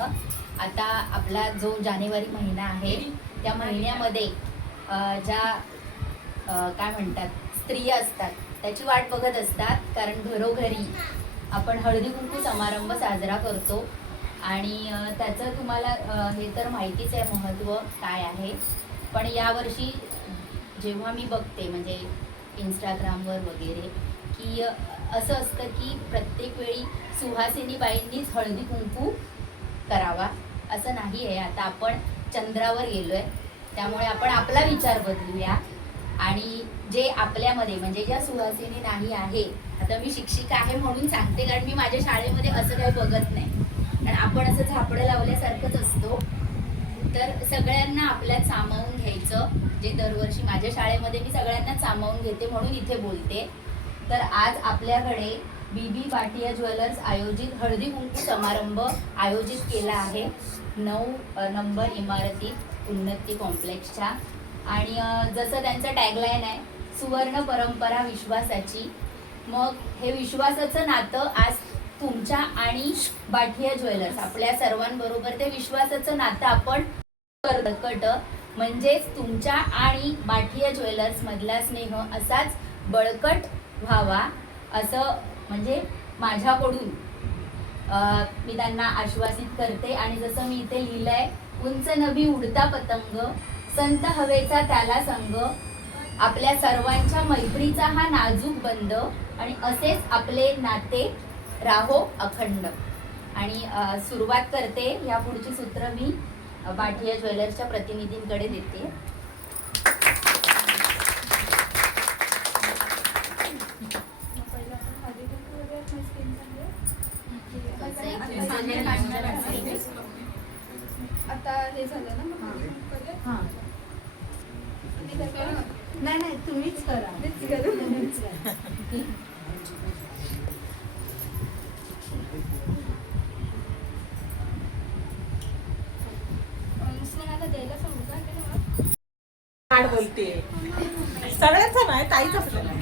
आता आपला जो जानेवारी महिना आहे त्या महिन्यामध्ये ज्या काय म्हणतात स्त्रिया असतात त्याची वाट बघत असतात, कारण घरोघरी आपण हळदी कुंकू समारंभ साजरा करतो आणि त्याचं तुम्हाला हे तर माहितीच आहे महत्त्व काय आहे. पण यावर्षी जेव्हा मी बघते म्हणजे इंस्टाग्रामवर वगैरे की असं असतं की प्रत्येक वेळी सुहासिनी बाईंनीच हळदी कुंकू करावा असं नाही आहे. आता आपण चंद्रावर गेलोय, त्यामुळे आपण आपला विचार बदलूया आणि जे आपल्यामध्ये म्हणजे ज्या सुहासिनी नाही आहे, आता मी शिक्षिका आहे म्हणून सांगते कारण मी माझ्या शाळेमध्ये असं काही बघत नाही, कारण आपण असं झापडं लावल्यासारखंच असतो. तर सगळ्यांना आपल्यात सामावून घ्यायचं, जे दरवर्षी माझ्या शाळेमध्ये मी सगळ्यांना सामावून घेते म्हणून इथे बोलते. तर आज आपल्याकडे बीबी भाटिया ज्वेलर्स आयोजित हळदी कुंकू समारंभ आयोजित केला आहे 9 नंबर इमारतीत उन्नती कॉम्प्लेक्सच्या. आणि जसं त्यांचं टॅगलाईन आहे सुवर्ण परंपरा विश्वासाची, मग हे विश्वासाचं नातं आज तुमच्या आणि भाटिया ज्वेलर्स आपल्या सर्वांबरोबर ते विश्वासाचं नातं आपण बळकट म्हणजेच तुमच्या आणि भाटिया ज्वेलर्स मधला स्नेह असाच बळकट व्हावा असं म्हणजे माझ्याकडून मी त्यांना आश्वासित करते. आणि जसं मी इथे लिहिलंय, उंच नभी उडता पतंग, संत हवेचा त्याला संग, आपल्या सर्वांच्या मैत्रीचा हा नाजूक बंद आणि असेच आपले नाते राहो अखंड. आणि सुरुवात करते, या पुढची सूत्र मी भाटिया ज्वेलर्सच्या प्रतिनिधींकडे देते. आता हे झालं ना नाही तुम्हीच करा. स्नेहाला द्यायला सांगू का? बोलते सगळ्यांचं नाही ताईच आपल्याला